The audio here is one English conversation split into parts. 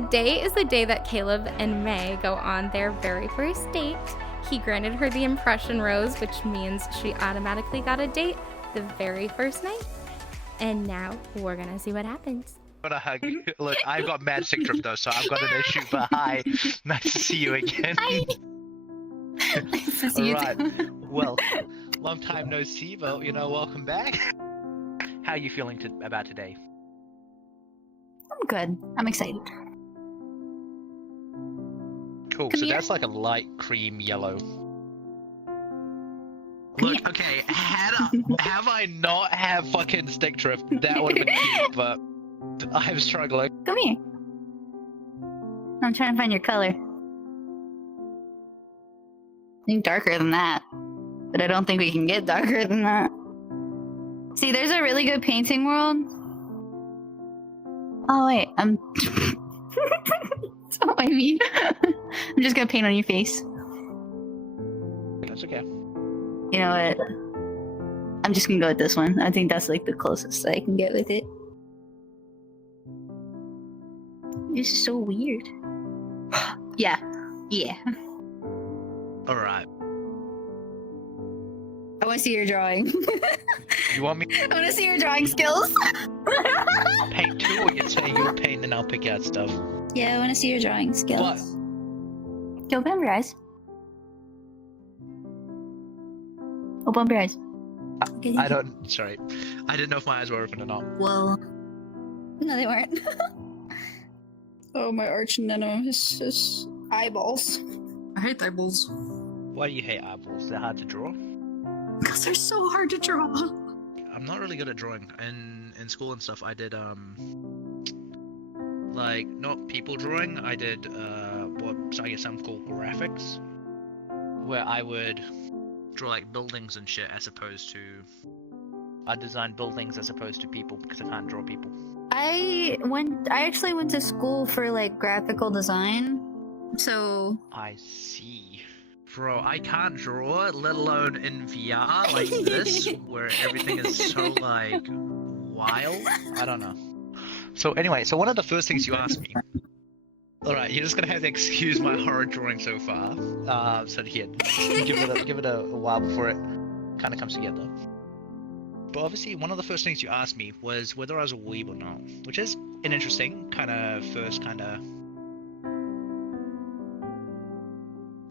today is the day that Caleb and May go on their very first date. He granted her the impression rose, which means she automatically got a date the very first night. And now we're gonna see what happens. I'm gonna hug you. Look, I've got mad sick trip though, so I've got an issue, but hi. Nice to see you again. Hi. Nice to see you too. Well, long time no see, but welcome back. How are you feeling about today? I'm good. I'm excited. Cool, Come so here. that's like a light cream yellow. Come Look, okay, have I not have fucking stick trip, that would have been cute, but I'm struggling. Come here. I'm trying to find your color. I think darker than that. But I don't think we can get darker than that. See, there's a really good painting world. Oh, wait. That's not what I mean. I'm just gonna paint on your face. That's okay. You know what? I'm just gonna go with this one. I think that's like the closest I can get with it. This is so weird. Yeah. Yeah. Alright. I want to see your drawing. You want me I want to see your drawing skills. to paint too, or you're saying you'll paint and I'll pick out stuff? Yeah, I want to see your drawing skills. What? Open up your eyes. Open up your eyes. Sorry. I didn't know if my eyes were open or not. Well, no, they weren't. Oh, my arch nemesis eyeballs. I hate eyeballs. Why do you hate eyeballs? They're hard to draw? Because they're so hard to draw. I'm not really good at drawing. In school and stuff, I did, like, not people drawing, I did, what I guess some call graphics, where I would draw, like, buildings and shit as opposed to... I design buildings as opposed to people, because I can't draw people. I actually went to school for, like, graphical design, so... I see. Bro, I can't draw, let alone in VR like this, where everything is so, like, wild. I don't know. So anyway, so one of the first things you asked me... Alright, you're just gonna have to excuse my horror drawing so far. So here, give it a while before it kind of comes together. But obviously, one of the first things you asked me was whether I was a weeb or not, which is an interesting kind of first kind of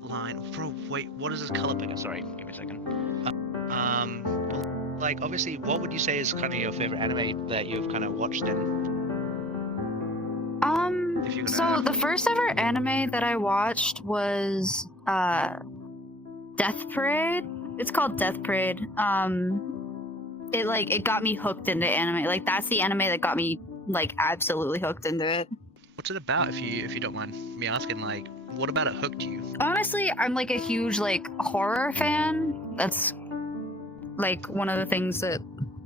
line. Bro, wait, what is this color picker? Sorry, give me a second. Like, obviously, what would you say is kind of your favorite anime that you've kind of watched in? If you're gonna... So the first ever anime that I watched was Death Parade. It's called Death Parade. It got me hooked into anime. Like, that's the anime that got me, like, absolutely hooked into it. What's it about, if you don't mind me asking? Like, what about it hooked you? Honestly, I'm, like, a huge, like, horror fan. That's, like, one of the things that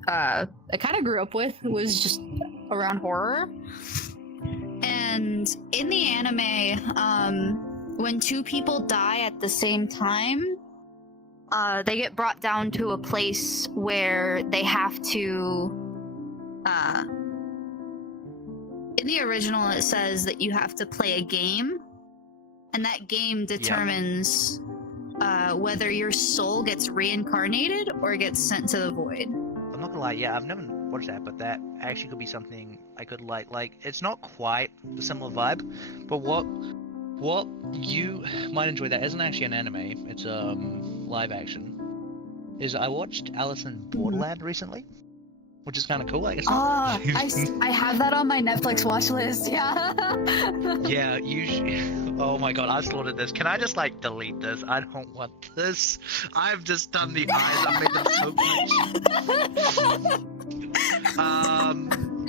I kind of grew up with, was just around horror. And in the anime, when two people die at the same time, they get brought down to a place where they have to, in the original it says that you have to play a game, and that game determines whether your soul gets reincarnated or gets sent to the void. I'm not gonna lie, yeah, I've never watched that, but that actually could be something I could like. Like, it's not quite the similar vibe, but what you might enjoy that isn't actually an anime, it's live action, is I watched Alice in Borderland recently, which is kind of cool, I guess. I have that on my Netflix watch list, yeah. Yeah, oh my god, I slaughtered this. Can I just, like, delete this? I don't want this. I've just done the eyes, I've made them so much.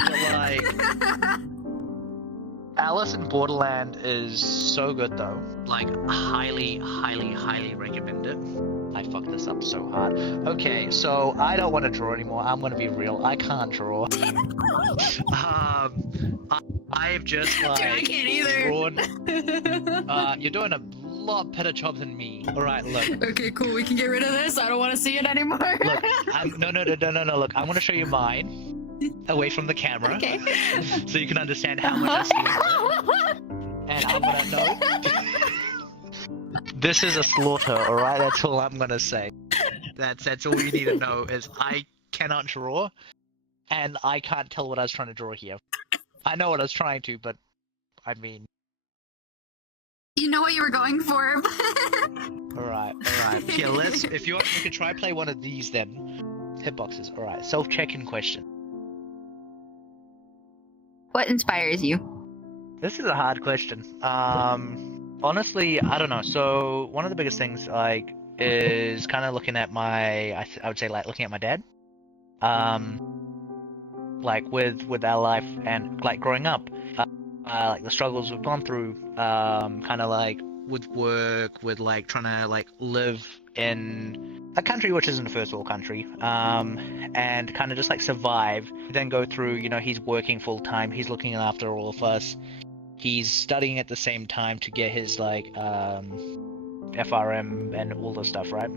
But, like... Alice in Borderland is so good though. Like, highly, highly, highly recommend it. I fucked this up so hard. Okay, so I don't want to draw anymore. I'm gonna be real. I can't draw. I've just like... Dude, I can't either. Drawn... you're doing a lot better job than me. Alright, look. Okay, cool. We can get rid of this. I don't want to see it anymore. Look, no. Look, I'm gonna show you mine. away from the camera, Okay. so you can understand how much I slaughter. And I'm gonna know. This is a slaughter, alright? That's all I'm gonna say. That's all you need to know is I cannot draw, and I can't tell what I was trying to draw here. I know what I was trying to, but I mean, You know what you were going for. alright. Here, if you want, we can try play one of these then. Hitboxes, alright. Self-check-in question. What inspires you? This is a hard question. Honestly, I don't know. So one of the biggest things like is kind of looking at I would say like looking at my dad. Like with our life and like growing up, like the struggles we've gone through, kind of like with work, with like trying to like live in a country which isn't a first world country, and kind of just like survive. Then go through, he's working full time, he's looking after all of us. He's studying at the same time to get his like FRM and all the stuff, right?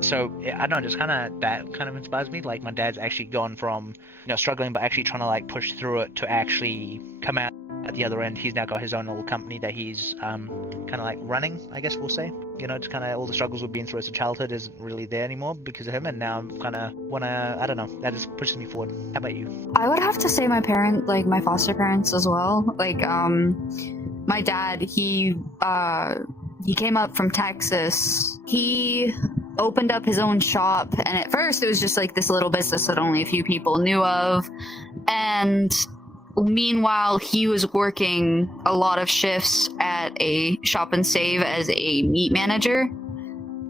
So I don't know, just kind of that kind of inspires me. Like my dad's actually gone from struggling, but actually trying to like push through it to actually come out at the other end. He's now got his own little company that he's kind of like running, I guess we'll say. Just kind of all the struggles we've been through as a childhood isn't really there anymore because of him, and now I'm kind of wanna, I don't know, that just pushes me forward. How about you? I would have to say my my foster parents as well. Like, my dad, he came up from Texas. He opened up his own shop, and at first it was just like this little business that only a few people knew of. And meanwhile, he was working a lot of shifts at a shop and save as a meat manager.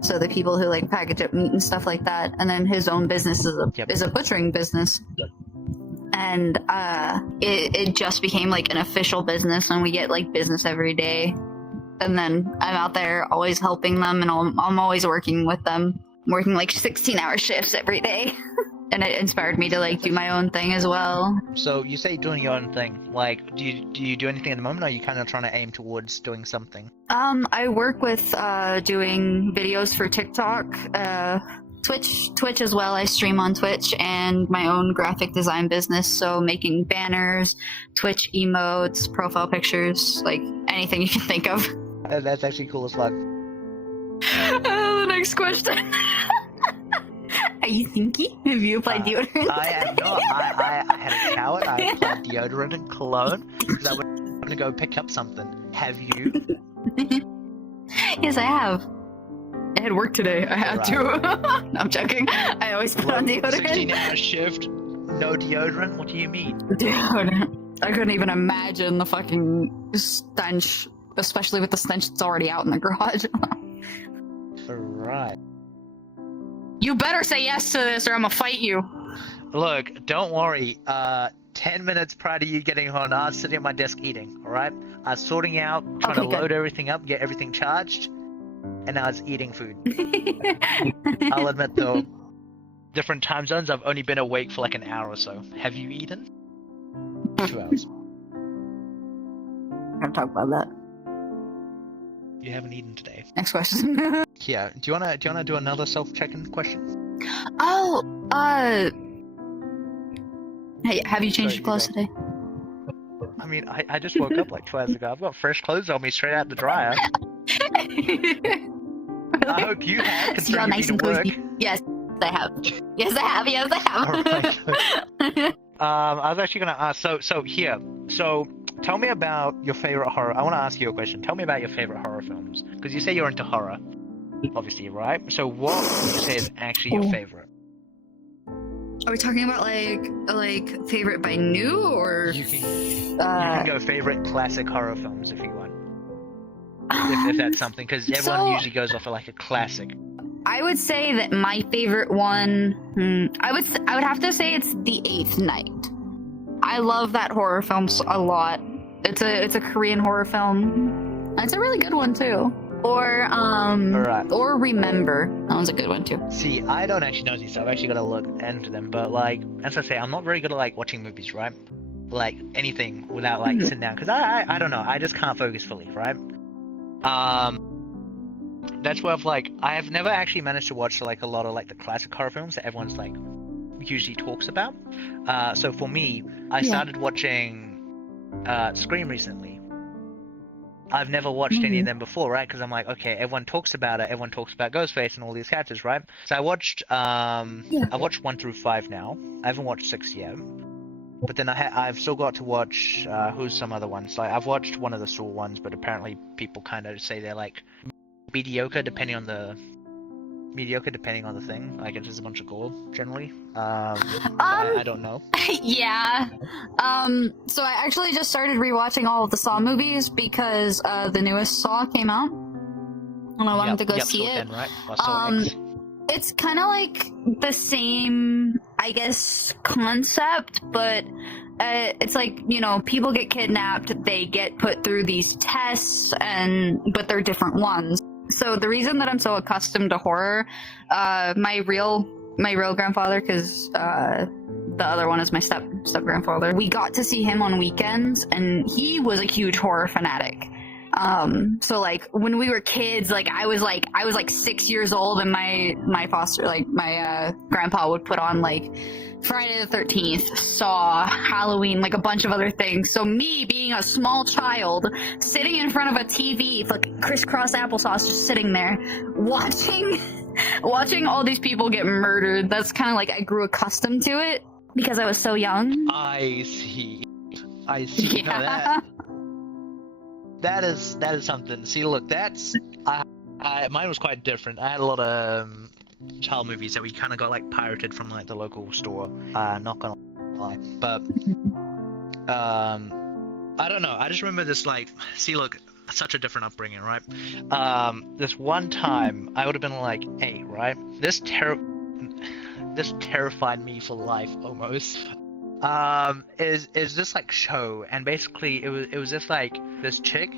So the people who like package up meat and stuff like that. And then his own business is a butchering business. Yep. And it just became like an official business, and we get like business every day. And then I'm out there always helping them, and I'm always working with them. I'm working like 16-hour shifts every day. And it inspired me to like do my own thing as well. So you say doing your own thing. Like, do you do anything at the moment, or are you kind of trying to aim towards doing something? I work with doing videos for TikTok, Twitch as well. I stream on Twitch, and my own graphic design business. So making banners, Twitch emotes, profile pictures, like anything you can think of. That's actually cool as fuck. The next question. Are you stinky? Have you applied deodorant? I am not. I had a shower. I applied deodorant and cologne because I was going to go pick up something. Have you? Yes, I have. I had work today. I had to. No, I'm joking. I always put on deodorant. 16-hour shift, no deodorant? What do you mean? Dude, I couldn't even imagine the fucking stench, especially with the stench that's already out in the garage. Alright. You better say yes to this or I'm gonna fight you. Look, don't worry. 10 minutes prior to you getting home, I was sitting at my desk eating, alright? I was sorting out, trying to load everything up, get everything charged, and I was eating food. I'll admit though, different time zones, I've only been awake for like an hour or so. Have you eaten? 2 hours. I'm gonna talk about that. You haven't eaten today. Next question. Yeah. Do you wanna do another self-check-in question? Oh, hey, have you changed your clothes today? I mean, I just woke up like 2 hours ago. I've got fresh clothes on me straight out the dryer. I hope you have, considering nice you've been to work. Yes, I have. Yes, I have. Yes, I have. Alright. I was actually gonna ask. So tell me about your favorite horror. I want to ask you a question. Tell me about your favorite horror films, because you say you're into horror, obviously, right? So what would you say is actually your favorite? Are we talking about like favorite by new or? You can go favorite classic horror films if you want. If that's something, because everyone usually goes off of like a classic. I would say that my favorite one, I would have to say it's The Eighth Night. I love that horror film a lot. It's a Korean horror film. It's a really good one too. Or or Remember. That one's a good one too. See, I don't actually know these, so I've actually got to look into them. But like, as I say, I'm not very good at like watching movies, right? Like anything without like sitting down, because I don't know, I just can't focus fully, right? That's where I have never actually managed to watch like a lot of like the classic horror films that everyone's like usually talks about. So for me, I started watching Scream recently. I've never watched any of them before, right? Because I'm like, okay, everyone talks about it. Everyone talks about Ghostface and all these characters, right? So I watched, I watched 1 through 5 now. I haven't watched 6 yet. But then I've still got to watch who's some other ones. Like I've watched one of the Saw ones, but apparently people kind of say they're like mediocre depending on the thing. Like it's just a bunch of gore generally. I don't know. Yeah. So I actually just started rewatching all of the Saw movies because the newest Saw came out, and I wanted to go see Saw it. 10, right? Or Saw X. It's kind of like the same, I guess, concept, but it's like, you know, people get kidnapped, they get put through these tests, but they're different ones. So the reason that I'm so accustomed to horror, my real grandfather, because the other one is my step grandfather, we got to see him on weekends, and he was a huge horror fanatic. So like when we were kids, like I was like 6 years old, and my foster, like my grandpa would put on like Friday the 13th, Saw, Halloween, like a bunch of other things. So me being a small child sitting in front of a TV, like crisscross applesauce, just sitting there watching all these people get murdered. That's kind of like I grew accustomed to it because I was so young. I see. Yeah. No, that is something. See, look, that's mine was quite different. I had a lot of child movies that we kind of got like pirated from like the local store. Not gonna lie, but I don't know. I just remember this like, see, look, such a different upbringing, right? This one time I would have been like 8, right? This terrified me for life almost. Is this like show, and basically it was just like this chick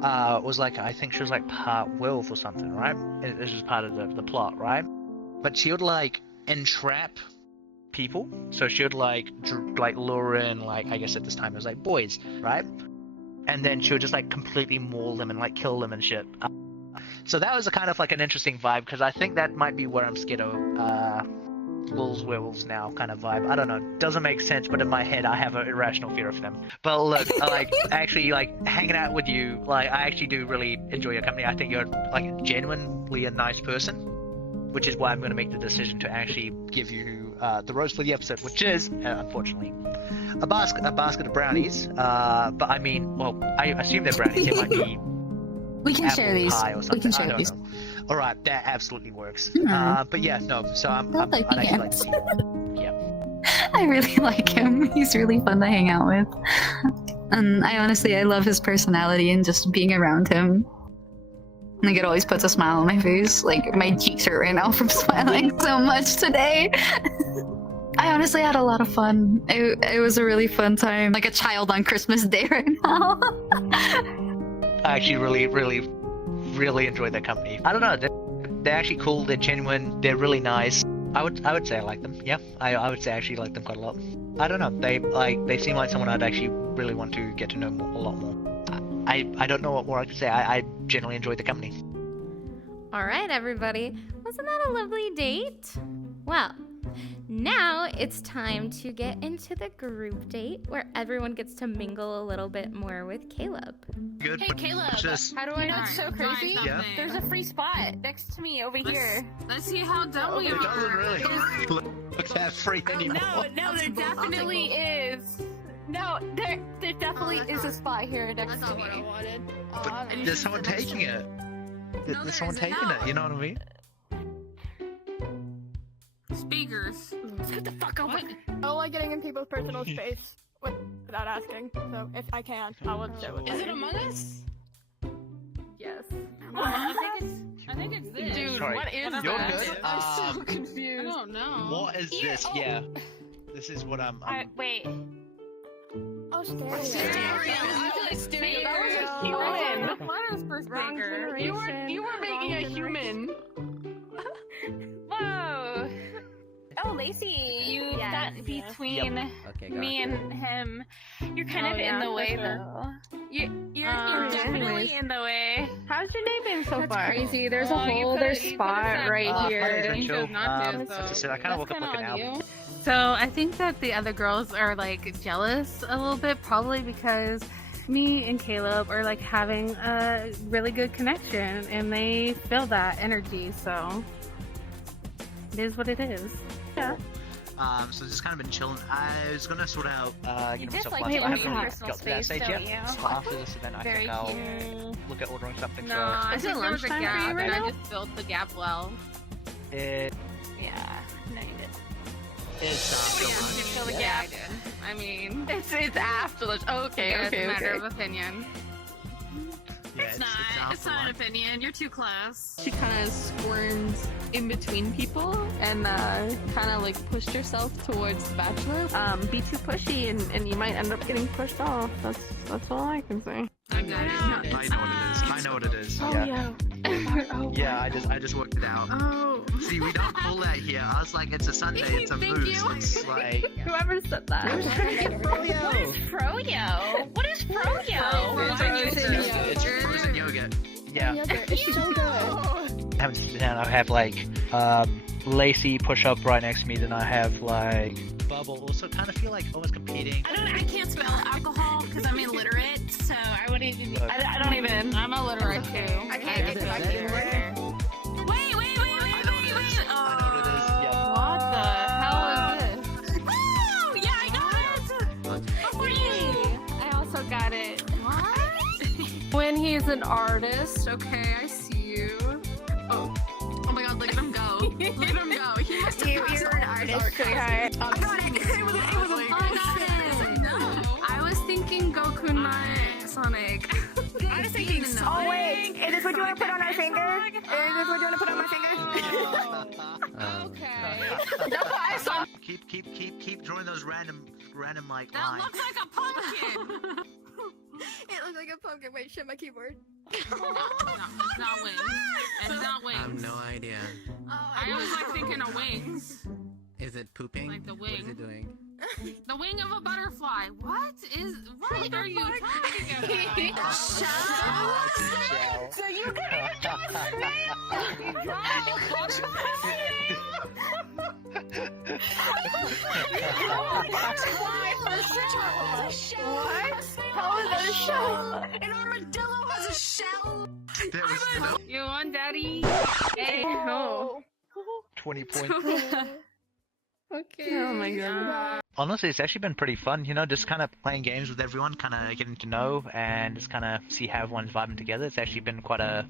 was like, I think she was like part werewolf or something, right? This was part of the plot, right? But she would like entrap people, so she would like lure in, like, I guess at this time it was like boys, right? And then she would just like completely maul them and like kill them and shit. So that was a kind of like an interesting vibe, because I think that might be where I'm scared of wolves, werewolves now kind of vibe. I don't know, doesn't make sense, but in my head I have an irrational fear of them. But look, like actually like hanging out with you, like I actually do really enjoy your company. I think you're like genuinely a nice person, which is why I'm going to make the decision to actually give you the rose for the episode, which is unfortunately a basket of brownies. But I mean, well, I assume they're brownies. It might be We can share these. We can share these. All right, that absolutely works. Mm-hmm. But yeah, no. So I'm like I'd actually like pecans. to see one. Yeah. I really like him. He's really fun to hang out with. And I love his personality and just being around him. Like, it always puts a smile on my face. Like, my cheeks hurt right now from smiling so much today. I honestly had a lot of fun. It was a really fun time. Like a child on Christmas Day right now. I actually really enjoyed their company. I don't know, they're actually cool, they're genuine, they're really nice. I would say I like them. Yeah, I would say I actually like them quite a lot. I don't know, they seem like someone I'd actually really want to get to know a lot more. I don't know what more I can say. I generally enjoyed the company. All right, everybody. Wasn't that a lovely date? Well, now it's time to get into the group date where everyone gets to mingle a little bit more with Caleb. Good. Hey, Caleb, How do I know it's so crazy? Yeah. There's a free spot next to me over here. Let's see how dumb we It are. doesn't really look that free anymore. No, there definitely is. No, there definitely is a spot here next to me. wanted. But there's someone taking it. There's someone taking it, you know what I mean? Speakers. Shut the fuck up. I don't like getting in people's personal space without asking. So if I can, I will share with you. Is it Among Us? Yes. I think it's this. Dude, Sorry. what is You're that? good. I'm so I confused. don't know. What is this? Yeah. This is what I'm Wait. Oh, stereo. Stereo. I feel like stereo. That was a human. human. Letters per Wrong speaker. generation. You were making a human. Whoa! Oh, Lacey, you got between Okay, me and him. You're kind of in the way, though. You're You're definitely anyways. in the way. How's your day been so That's far? crazy. There's a Oh, whole other spot right Mine here. has been chill. not to, As I so said, I kind of woke up like an album. So I think that the other girls are like jealous a little bit, probably because me and Caleb are like having a really good connection, and they feel that energy. So it is what it is. Yeah. So just kind of been chilling. I was gonna sort out You get myself dislike lunch. people I with haven't really personal got to that space, stage don't yet. you? So after this event, I Very think I'll cute. look at ordering something. No, So I Is think it there was a lunchtime for you gap, right and I now? just filled the gap well. it Yeah. No, you did. is Fill the Yeah, gap. I did. I mean, It's after lunch. Okay, it's okay, a matter okay. of opinion. yeah, It's not after an lunch. opinion. You're too close. She kind of squirmed in between people and kind of like pushed herself towards the Bachelor. Be too pushy and you might end up getting pushed off. That's all I can say. I got it. I know what it is. I know what it is. Yeah. Yeah, I just worked it out. Oh. See, we don't call that here. I was like, it's a Sunday, it's a Thank booze. you. It's like Whoever said that. What is froyo? What is froyo? it's frozen yogurt. Yeah. It's so good. I haven't sit down. I have like Lacey push up right next to me. Then I have like Bubble. Also, kind of feel like almost competing. I can't spell alcohol because I'm illiterate, so I wouldn't even. Look, I don't even. I'm illiterate too. I can't get to my keyboard. Wait. I know what it is. Yeah. What the hell is this? Oh, yeah, I got it. I also got it. When he's an artist, okay, I see you. Oh my god, look at him go. Look at him go. He must have passed You're an artist, sweetheart. I got it. It was I was thinking Goku, not Sonic. I was thinking Oh wait, is this what you want to put on our finger? Is this what you want to put on my finger? Okay. Keep drawing those random like That lines. looks like a pumpkin. It looks like a pumpkin. Wait, shit, my keyboard. No, it's not wings. It's not I have wings. no idea. I was like thinking of wings. Is it pooping? Like the What is wing. it doing? The wing of a butterfly. What are you talking about? Shell. So you can What? How is that a shell? An armadillo has a shell. There was no You want daddy? Hey, ho. 20 points. Okay. Oh my god. Honestly, it's actually been pretty fun, you know, just kind of playing games with everyone, kind of getting to know, and just kind of see how everyone's vibing together. It's actually been quite a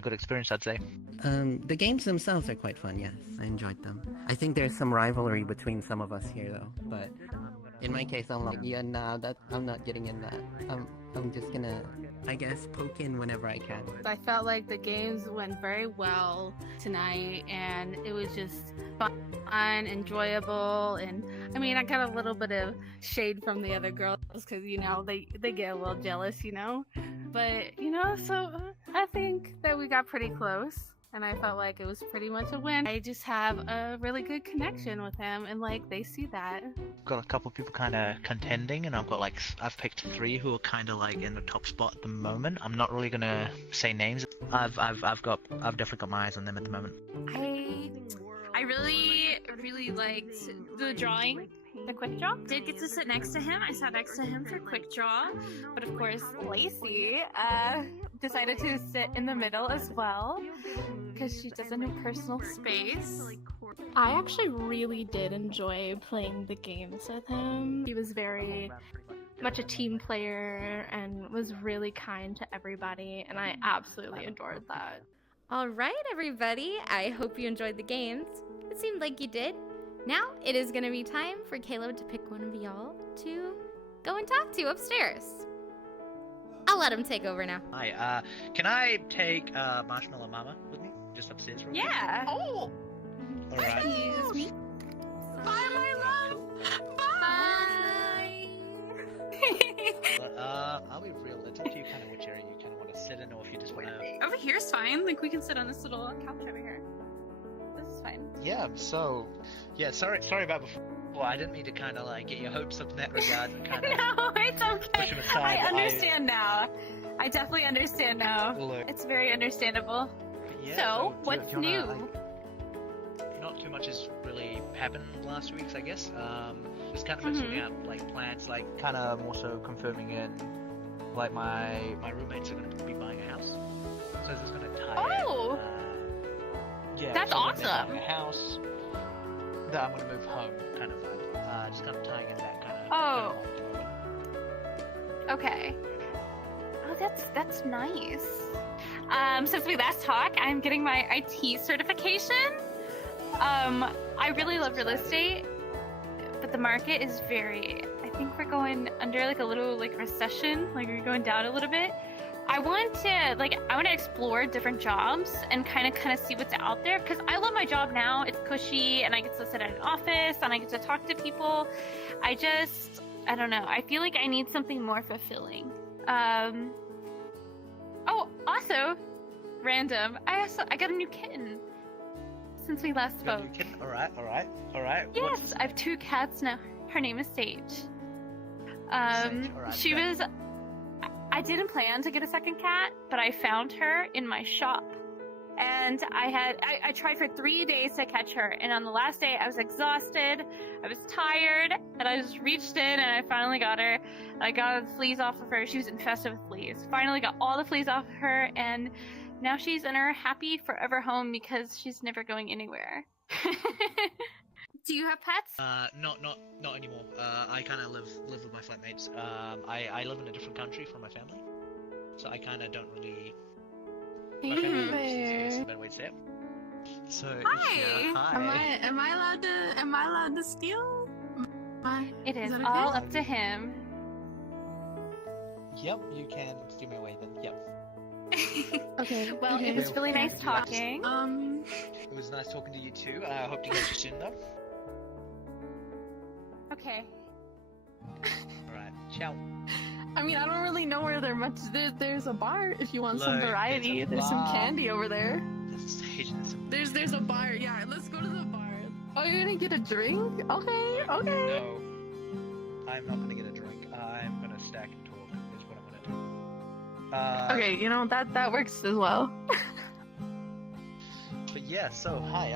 good experience, I'd say. The games themselves are quite fun, yes. I enjoyed them. I think there's some rivalry between some of us here, though. But in my case, I'm like, yeah, nah, I'm not getting in that. I'm just gonna, I guess, poke in whenever I can. I felt like the games went very well tonight, and it was just fun, enjoyable, and I mean, I got a little bit of shade from the other girls because you know they get a little jealous, you know. But you know, so I think that we got pretty close, and I felt like it was pretty much a win. I just have a really good connection with him, and like they see that. Got a couple of people kind of contending, and I've picked 3 who are kind of like in the top spot at the moment. I'm not really gonna say names. I've definitely got my eyes on them at the moment. I really liked the drawing, the quick draw. Did get to sit next to him. I sat next to him for quick draw, but of course Lacey decided to sit in the middle as well because she doesn't have personal space. I actually really did enjoy playing the games with him. He was very much a team player and was really kind to everybody, and I absolutely adored that. All right, everybody. I hope you enjoyed the games. It seemed like you did. Now it is going to be time for Caleb to pick one of y'all to go and talk to upstairs. I'll let him take over now. Hi, can I take Marshmallow Mama with me? Just upstairs real quick? Yeah. Oh! Alright. Excuse me. Bye, my love. Bye. But, I'll be real. It's up to you kind of which area you kind of want to sit in, or if you just want to... Over here's fine. Like we can sit on this little couch over here. This is fine. Yeah, so... Yeah, sorry about before. Well, I didn't mean to kind of like get your hopes up in that regard and kind of No, it's okay. push them aside. I understand now. I definitely understand now. Look. It's very understandable. Yeah, So, do what's you wanna, new? Not too much has really happened last weeks, I guess. Just kind of been sorting out like plans, like kind of more so confirming in, like my roommates are going to be buying a house, so this is going to tie. Oh! Yeah, That's so when they're awesome. buying a house, that I'm going to move home, kind of vibe. Just kind of tying in that kind of. Oh. Okay. Oh, that's nice. Since we last talked, I'm getting my IT certification. I really love real estate, but the market is I think we're going under like a little like recession, like we're going down a little bit. I want to explore different jobs and kind of see what's out there, because I love my job now. It's cushy and I get to sit at an office and I get to talk to people. I don't know. I feel like I need something more fulfilling. Oh, also, random. I got a new kitten since we last spoke. New kitten? All right. Yes, I have 2 cats now. Her name is Sage. Sage, alright, I didn't plan to get a second cat, but I found her in my shop. And I tried for 3 days to catch her, and on the last day I was exhausted, I was tired, and I just reached in and I finally got her. I got the fleas off of her. She was infested with fleas. Finally got all the fleas off of her, and now she's in her happy forever home because she's never going anywhere. Do you have pets? Not anymore. I kind of live with my flatmates. I live in a different country from my family, so I kind of don't really. My family lives in better way to say it. So Hi. yeah, hi. Am I allowed to steal? It is that okay? all up to him. Yep, you can steal me away then. Yep. Okay. Well, it was really nice talking. It was nice talking to you too. I hope to catch you soon though. Okay. Alright, ciao. I mean, I don't really know where they're much. There's a bar if you want some Look, variety. There's some candy over there. There's a stage and some... There's a bar. Yeah, let's go to the bar. Oh, you're gonna get a drink? Okay. No, I'm not gonna get a drink. I'm gonna stack and talk. Is what I'm gonna do. Okay, you know that works as well. But yeah, so hi.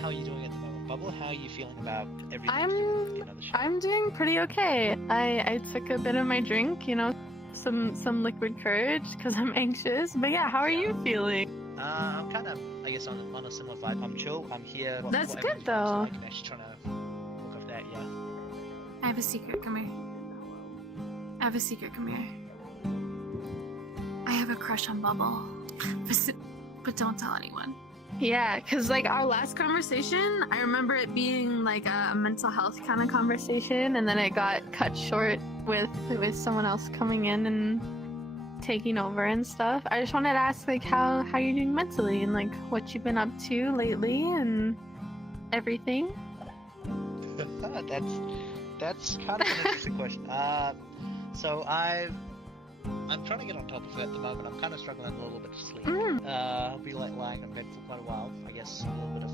How are you doing at the moment, Bubble? How are you feeling about everything? I'm doing pretty okay. I took a bit of my drink, you know, some liquid courage because I'm anxious. But yeah, how are you feeling? I'm kind of, I guess, on a similar vibe. I'm chill. I'm here. That's for good, everyone's though. I'm actually trying to work off that. Yeah. I have a secret. Come here. I have a secret. Come here. I have a crush on Bubble, but don't tell anyone. Yeah, because like our last conversation, I remember it being like a mental health kind of conversation, and then it got cut short with someone else coming in and taking over and stuff. I just wanted to ask like how you're doing mentally and like what you've been up to lately and everything. That's kind of an interesting question. So I'm trying to get on top of it at the moment. I'm kind of struggling a little bit to sleep. I'll be like lying in bed for quite a while. I guess a little bit of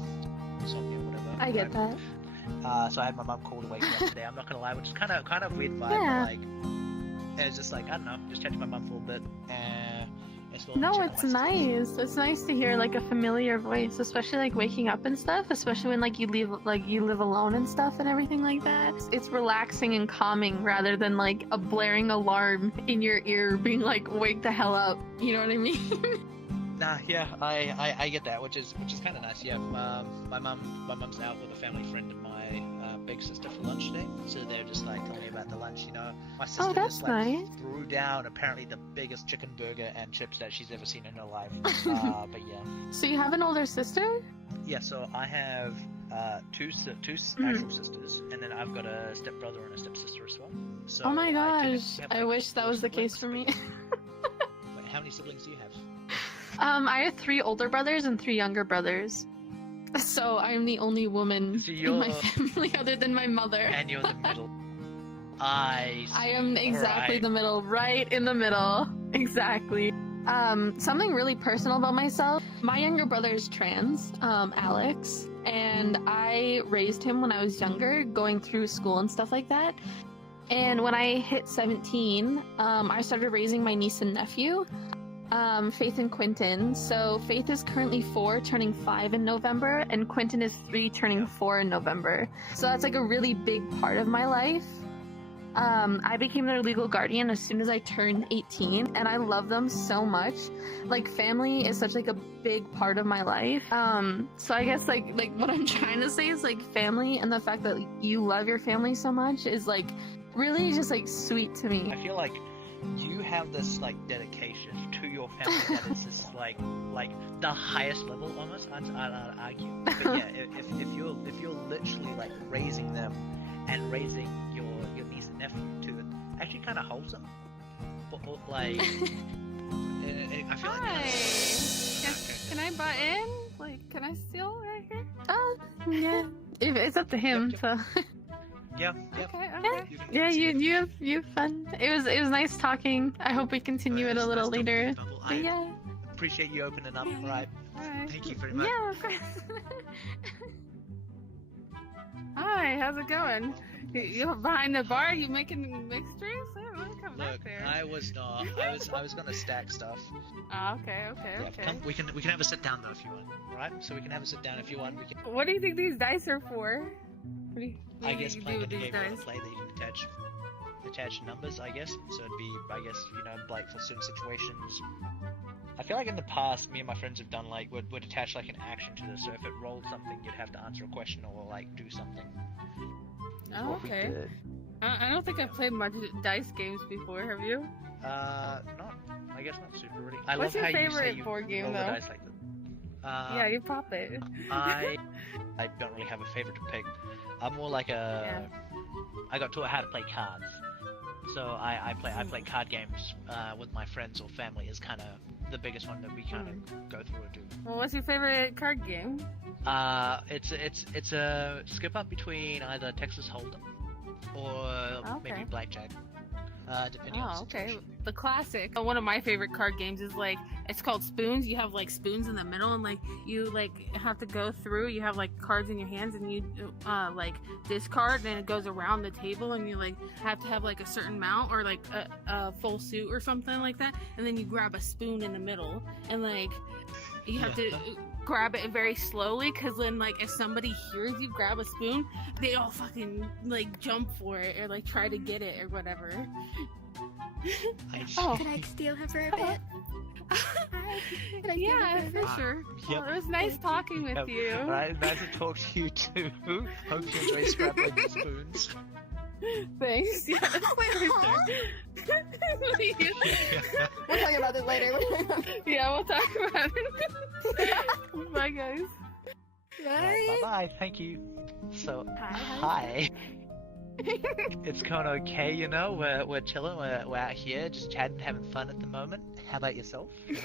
insomnia or whatever. I get that. So I had my mum call to wake me up today. I'm not gonna lie, which is kind of weird vibe. Yeah. But, like, it's just like, I don't know, just chat to my mum for a little bit. No, it's nice. It's nice to hear like a familiar voice, especially like waking up and stuff. Especially when like you live alone and stuff and everything like that. It's relaxing and calming rather than like a blaring alarm in your ear being like, wake the hell up. You know what I mean? Nah, yeah, I get that, which is kind of nice. Yeah, my mum's out with a family friend and my big sister for lunch today, so they're just like telling me about the lunch. You know, my sister that's just like nice. threw down apparently the biggest chicken burger and chips that she's ever seen in her life. But yeah. So you have an older sister? Yeah, so I have two actual sisters, and then I've got a stepbrother and a stepsister as well. So Oh my I gosh, technically have, I like, wish that 4 was the case siblings, for me. but- Wait, how many siblings do you have? I have 3 older brothers and 3 younger brothers. So I'm the only woman So in my you're- family other than my mother. And you're the middle. I am exactly Right. the middle, right in the middle. Exactly. Something really personal about myself. My younger brother is trans, Alex, and I raised him when I was younger, going through school and stuff like that. And when I hit 17, I started raising my niece and nephew, Faith and Quentin. So Faith is currently 4, turning 5 in November, and Quentin is 3, turning 4 in November. So that's like a really big part of my life. I became their legal guardian as soon as I turned 18, and I love them so much. Like, family is such like a big part of my life. So I guess like what I'm trying to say is like family, and the fact that you love your family so much is like really just like sweet to me. I feel like you have this like dedication to your family that is just like the highest level almost. I'd argue. But yeah, if you're literally like raising them and raising your niece and nephew to actually kind of wholesome, but like I feel like Can I butt in? Like, can I steal right here? Yeah. If it's up to him, Yep. so. yeah. Okay. Yeah, you have fun. It was nice talking. I hope we continue it a little later. I But yeah. appreciate you opening up. Right. Alright. Thank you very much. Yeah, of course. Hi, how's it going? You're behind the bar? You making mixed drinks? I don't know, come back Look, there. I was not. I was gonna stack stuff. Oh, okay. Yeah, come, we can have a sit down though if you want, right? So we can have a sit down if you want. We can. What do you think these dice are for? What do you I think guess you do playing with the these game dice? play that you can attach numbers. I guess so. It'd be like for certain situations. I feel like in the past, me and my friends have done like would attach like an action to this. So if it rolled something, you'd have to answer a question or like do something. Is Oh, what we okay. did. I don't think I've played much dice games before. Have you? Not. I guess not super really. I What's love your how you say favorite you board game, roll the though? dice like that. Yeah, you pop it. I don't really have a favorite to pick. I'm more like a. I got taught how to play cards, so I play card games with my friends or family is kind of the biggest one that we kind of go through and do. Well, what's your favorite card game? It's a skip up between either Texas Hold'em or maybe blackjack. Depending on the situation. The classic. One of my favorite card games is like it's called Spoons. You have like spoons in the middle, and like you like have to go through. You have like cards in your hands, and you like discard, and it goes around the table, and you like have to have like a certain amount or like a full suit or something like that, and then you grab a spoon in the middle, and like you have to grab it very slowly, because then like if somebody hears you grab a spoon, they all fucking like jump for it or like try to get it or whatever. Can I steal him for a bit? Yeah, for sure. Yep. Well, it was nice talking with Yep. you. Alright, nice to talk to you too. Hope you enjoy scrabbling the spoons. Thanks. Yeah, Wait, huh? We'll talk about this later. Yeah, we'll talk about it. Bye, guys. Bye. Bye. Thank you. So, Hi. hi. It's going okay, you know. We're chilling. We're out here, just chatting, having fun at the moment. How about yourself? You know?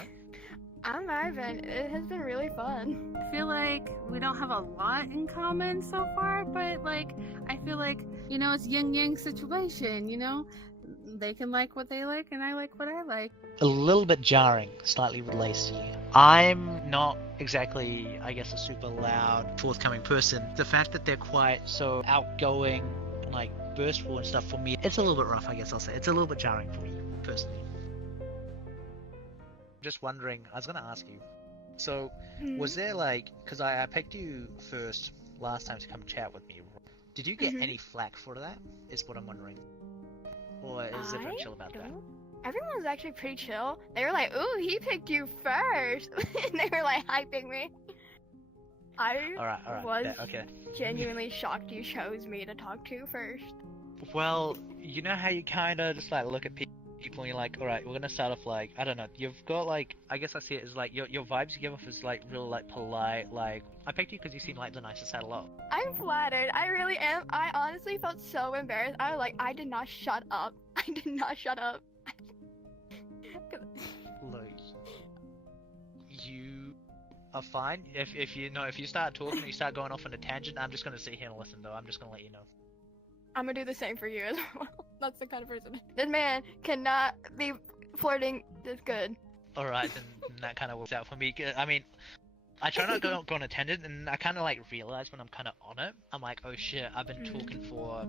I'm Ivan. It has been really fun. I feel like we don't have a lot in common so far, but like I feel like, you know, it's yin-yang situation, you know? They can like what they like and I like what I like. A little bit jarring, slightly lacy. I'm not exactly, I guess, a super loud, forthcoming person. The fact that they're quite so outgoing, like burstful and stuff, for me, it's a little bit rough, I guess I'll say. It's a little bit jarring for me, personally. Just wondering, I was going to ask you, so was there like, because I picked you first last time to come chat with me, did you get any flack for that, is what I'm wondering? Or is everyone chill about that? Everyone was actually pretty chill. They were like, ooh, he picked you first. And they were like hyping me. I Alright, was yeah, okay. genuinely shocked you chose me to talk to first. Well, you know how you kind of just like look at people and you're like, alright, we're gonna start off like, I don't know, you've got like, I guess I see it as like, your vibes you give off is like real like polite, like, I picked you because you seem like the nicest out of lot. I'm flattered. I really am. I honestly felt so embarrassed. I was like, I did not shut up. I did not shut up. Look, you are fine. If you start talking and you start going off on a tangent, I'm just gonna sit here and listen though. I'm just gonna let you know. I'm gonna do the same for you as well. That's the kind of person. This man cannot be flirting this good. Alright, then that kind of works out for me. I mean, I try not to go unattended, and I kind of like realize when I'm kind of on it, I'm like, oh shit, I've been talking for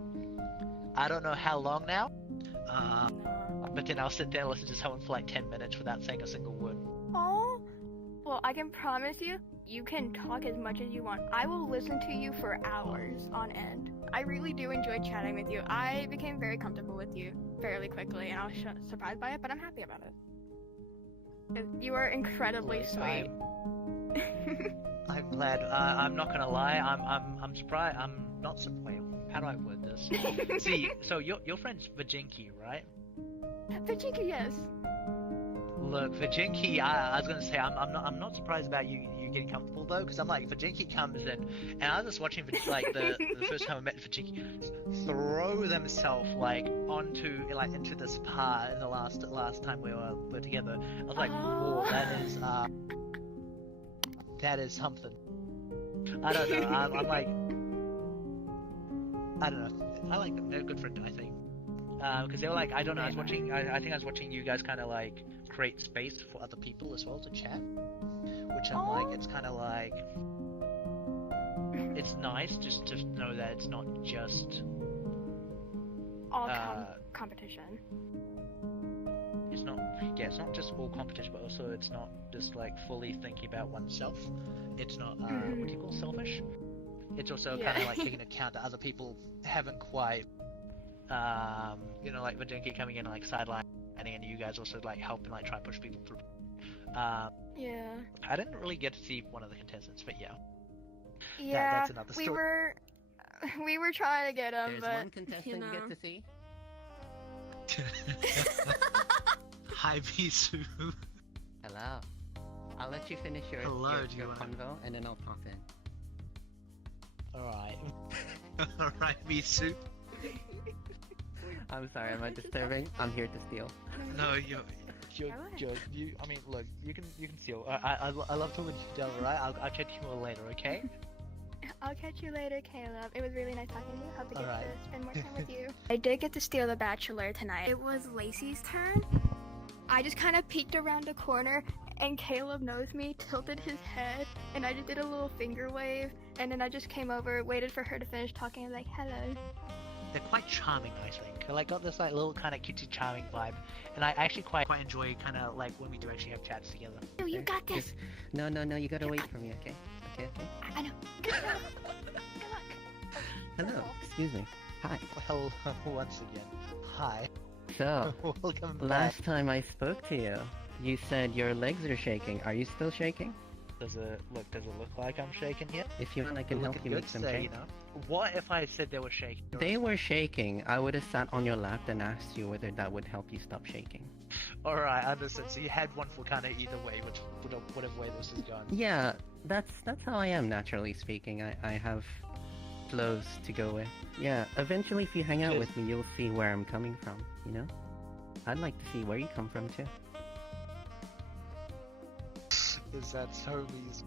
I don't know how long now. But then I'll sit there and listen to someone for like 10 minutes without saying a single word. Oh, well, I can promise you, you can talk as much as you want. I will listen to you for hours on end. I really do enjoy chatting with you. I became very comfortable with you fairly quickly, and I was surprised by it, but I'm happy about it. You are incredibly Look, sweet. I'm glad. I'm not gonna lie. I'm surprised. I'm not surprised. How do I word this? See, so your friend's Vajinki, right? Vajinki, yes. Look, Vajinki, I was gonna say I'm not surprised about you getting comfortable though, because I'm like Vajinki comes in, and I was just watching like the first time I met Vajinki throw themselves like into this part in the last time we were together. I was like, whoa, that is something. I don't know. I'm like, I don't know. I like them. They're a good friend, I think. Because they were like, I don't know. I think I was watching you guys kind of like create space for other people as well to chat, which I'm like, it's kind of like, it's nice just to know that it's not just all competition. It's not just all competition, but also it's not just like fully thinking about oneself. It's not what do you call selfish? It's also kind of like taking account that other people haven't quite, like Vajinki coming in like sidelining, and you guys also like helping like try and push people through. I didn't really get to see one of the contestants, but that's another story. We were trying to get him, There's but one contestant you get to see. Hi, Misu. Hello. I'll let you finish your convo, and then I'll pop in. Alright. Alright, Misu. I'm sorry, am I disturbing? I'm here to steal. No, you. I mean, look, you can steal. I love talking to you, Del. Right? I'll chat to you more later. Okay? I'll catch you later, Caleb. It was really nice talking to you. Hope to get Alright. to spend more time with you. I did get to steal the Bachelor tonight. It was Lacey's turn. I just kind of peeked around a corner, and Caleb knows me, tilted his head, and I just did a little finger wave, and then I just came over, waited for her to finish talking, and like, hello. They're quite charming, I think. I like got this like little kind of cutesy charming vibe, and I actually quite enjoy kind of like when we do actually have chats together. No, you got this. No, you gotta wait for me, okay? Okay. I know. Good luck. Good luck. Hello, excuse me. Hi. Well, once again, hi. So, welcome back. last time I spoke to you, you said your legs are shaking. Are you still shaking? Does it look like I'm shaking here? If you want, I can help you make some shake. What if I said they were shaking? They were shaking. I would have sat on your lap and asked you whether that would help you stop shaking. Alright, understood. So you had one for kind of either way, whatever way this is going. Yeah, that's how I am, naturally speaking. I have flows to go with. Yeah, eventually if you hang out with me, you'll see where I'm coming from, you know? I'd like to see where you come from, too. Is that so easy?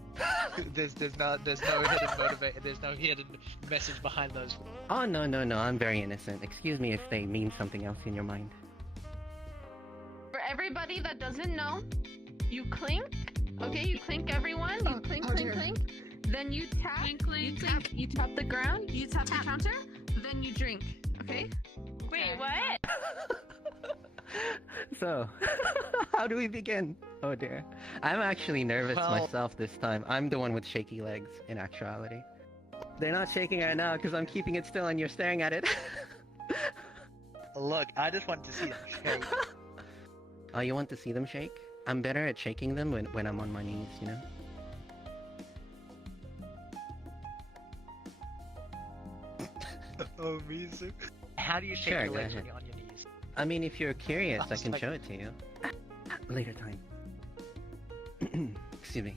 there's no hidden motivation, there's no hidden message behind those. Oh, no, I'm very innocent. Excuse me if they mean something else in your mind. For everybody that doesn't know, you clink. Okay, you clink everyone. You clink. Then you tap. You tap the ground. You tap the counter. Then you drink. Okay. Wait, what? So, how do we begin? Oh dear. I'm actually nervous myself this time. I'm the one with shaky legs, in actuality. They're not shaking right now because I'm keeping it still and you're staring at it. Look, I just want to see them shake. Oh, you want to see them shake? I'm better at shaking them when I'm on my knees, you know? Oh, Mizu. How do you shake your legs when you're on your knees? I mean, if you're curious, I can show it to you. Later time. Excuse me.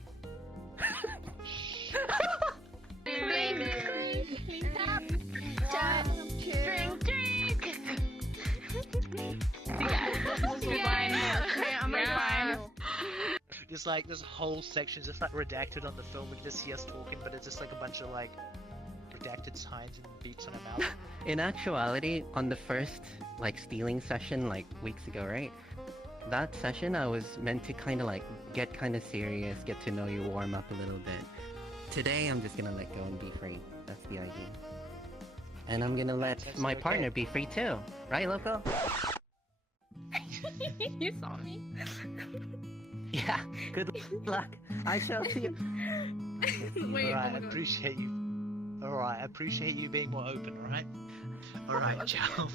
Just like this whole section just like redacted on the film. We can just see us talking, but it's just like a bunch of like redacted signs and beats on our mouth. In actuality, on the first like stealing session like weeks ago, right? that session I was meant to kind of like get kind of serious, get to know you, warm up a little bit. Today I'm just gonna let go and be free. That's the idea. And I'm gonna let my partner be free too. Right, Loco? You saw me. Yeah, good luck. I shall see you. Wait, Alright, oh I my God. appreciate you. Alright, I appreciate you being more open, alright? Alright, ciao.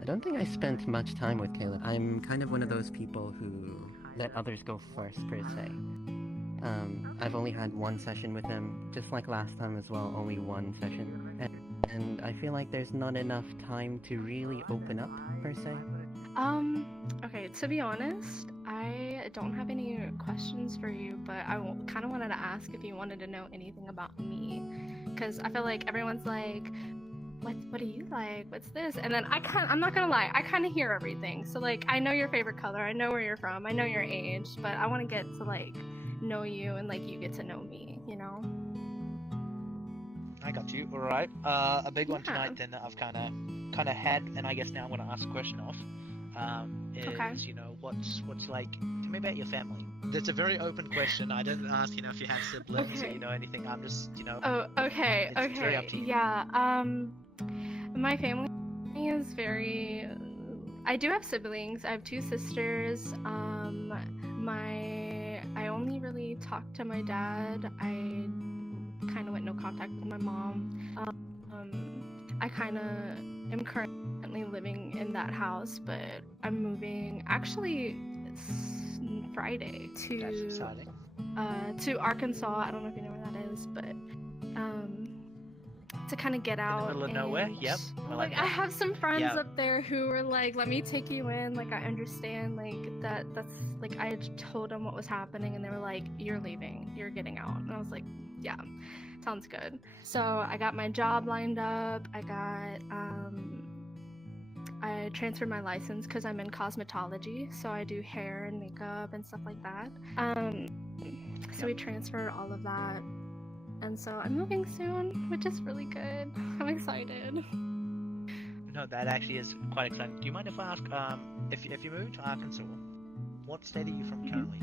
I don't think I spent much time with Caleb. I'm kind of one of those people who let others go first, per se. I've only had one session with him, just like last time as well, only one session. And I feel like there's not enough time to really open up, per se. Okay, to be honest, I don't have any questions for you, but I kind of wanted to ask if you wanted to know anything about me. Because I feel like everyone's like, what do you like? What's this? And then I'm not gonna lie, I kind of hear everything. So like, I know your favorite color, I know where you're from, I know your age, but I want to get to like know you and like you get to know me, you know? I got you. Alright. A big one Yeah. tonight then that I've kind of had, and I guess now I'm gonna ask a question of. Is Okay. you know what's like? Tell me about your family. That's a very open question. I didn't ask if you have siblings or Okay. you know anything. I'm just Oh, okay, It's very up to you. Yeah, my family is very... I do have siblings. I have two sisters. I only really talk to my dad. I kind of went no contact with my mom. I kind of am currently living in that house, but I'm moving actually Friday That's to exciting. Arkansas. I don't know if you know where that is, but to kind of get out. middle of nowhere? and, Yep, I like I that. have some friends Yeah. up there who were like, "Let me take you in." Like, I understand. Like that's like I told them what was happening, and they were like, "You're leaving. You're getting out." And I was like, "Yeah, sounds good." So I got my job lined up. I transferred my license because I'm in cosmetology, so I do hair and makeup and stuff like that. So we transferred all of that, and so I'm moving soon, which is really good. I'm excited. No, that actually is quite exciting. Do you mind if I ask, if you move to Arkansas, what state are you from currently?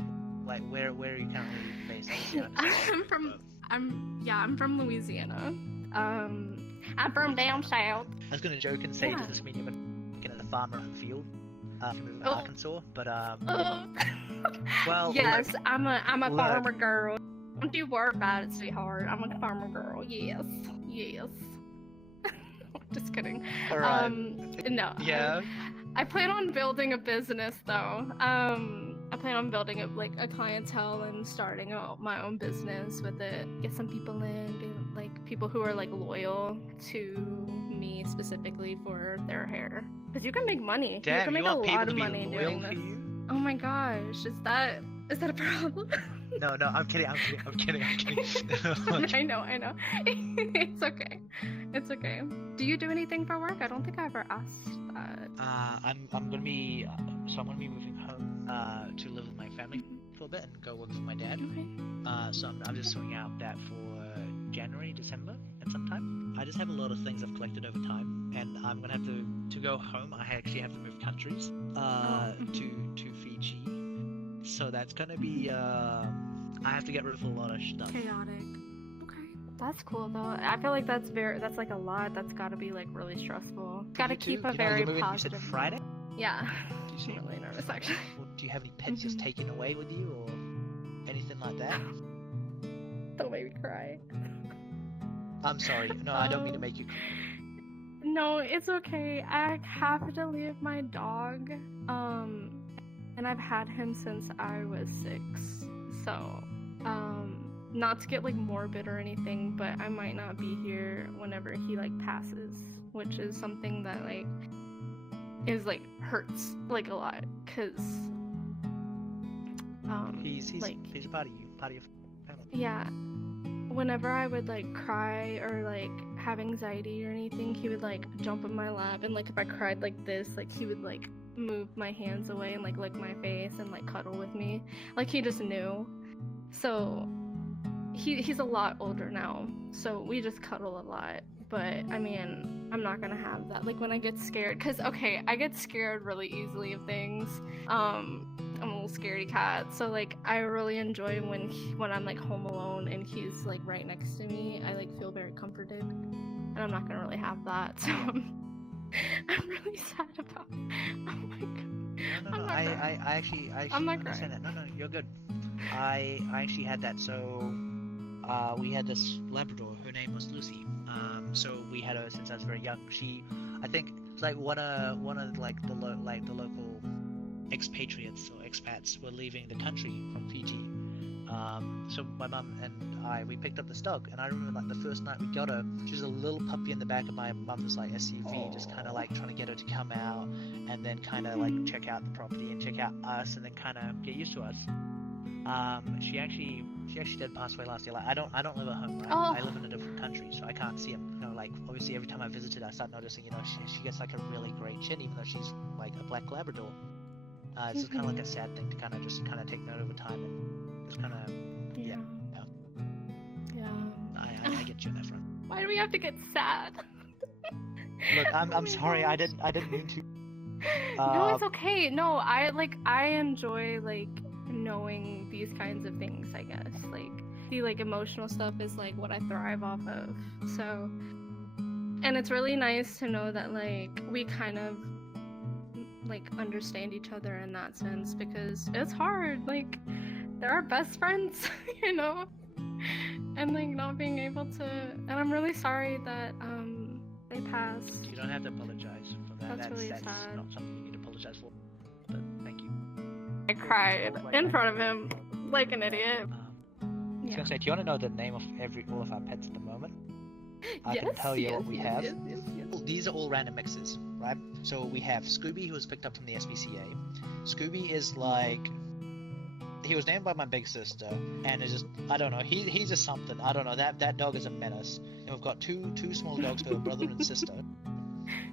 Like, where are you currently based? Obviously, Arkansas, I'm from Louisiana. I'm from down south. I was gonna joke and say, Yeah. does this mean you're working at a farmer in the field? If you move to Oh. Arkansas, but well, Yes, I'm a look. farmer girl. Don't you worry about it, sweetheart. I'm a farmer girl. Yes. Just kidding. Alright. No. Yeah. I plan on building a business though. I plan on building a clientele and starting out my own business with it. Get some people in, get, like people who are like loyal to me specifically for their hair. Because you can make money. you Damn, can you make a want people lot to of be money loyal doing to this. you? Oh my gosh, is that a problem? No, I'm kidding. I know. It's okay. Do you do anything for work? I don't think I ever asked that. I'm gonna be moving home to live with my family for a bit and go work with my dad. Okay. So I'm just sorting out that for January, December, and sometime. I just have a lot of things I've collected over time, and I'm gonna have to go home. I actually have to move countries to Fiji, so that's gonna be I have to get rid of a lot of stuff. Chaotic. Okay. That's cool though. I feel like that's like a lot. That's gotta be like really stressful. Gotta You too? keep a You know, very you're moving, positive. You said Friday? Yeah. Do you see? I'm really nervous actually. Well, do you have any pets just taken away with you or anything like that? Don't make me cry. I'm sorry. No, I don't mean to make you cry. No, it's okay. I have to leave my dog. And I've had him since I was 6. So, not to get like morbid or anything, but I might not be here whenever he like passes, which is something that like is like hurts like a lot, cause He's like a part of you, part of your family. yeah. Whenever I would like cry or like have anxiety or anything, he would like jump in my lap, and like if I cried like this, like he would like move my hands away and like lick my face and like cuddle with me. Like he just knew. So he's a lot older now, so we just cuddle a lot. but I mean, I'm not gonna have that. Like when I get scared, because okay, I get scared really easily of things. I'm a little scaredy cat, so like I really enjoy when I'm like home alone and he's like right next to me. I like feel very comforted, and I'm not gonna really have that. So I'm really sad about. Oh my god. No. I actually I'm not understand crying. that. No, you're good. I actually had that. So, we had this Labrador. Her name was Lucy. So we had her since I was very young. I think, it's like one of like the local expatriates or expats were leaving the country from Fiji. So my mum and we picked up this dog, and I remember like the first night we got her, she was a little puppy in the back of my mum's like SUV, just kind of like trying to get her to come out, and then kind of like check out the property and check out us, and then kind of get used to us. She actually did pass away last year. Like I don't live at home, right? Oh. I live in a different country, so I can't see him. You know, like obviously every time I visited, I start noticing, you know, she gets like a really great chin, even though she's like a black Labrador. It's just kind of like a sad thing to kind of take note over time and just kind of Yeah. I get you on that front. Why do we have to get sad? Look, I'm sorry. I didn't mean to. No, it's okay. No, I enjoy like knowing these kinds of things, I guess. Like the like emotional stuff is like what I thrive off of. So, and it's really nice to know that like we kind of like understand each other in that sense, because it's hard. Like they're our best friends, you know? And like not being able to, and I'm really sorry that they passed. You don't have to apologize for that. That's really that's sad. not something you need to apologize for. But thank you. I cried in front of him like an idiot. I was gonna say, do you want to know the name of all of our pets at the moment? I can tell you what we have. Well, these are all random mixes, right? So we have Scooby, who was picked up from the SPCA. Scooby is like, he was named by my big sister, and is just, I don't know, he's just something. I don't know, that dog is a menace. And we've got two small dogs for a brother and sister,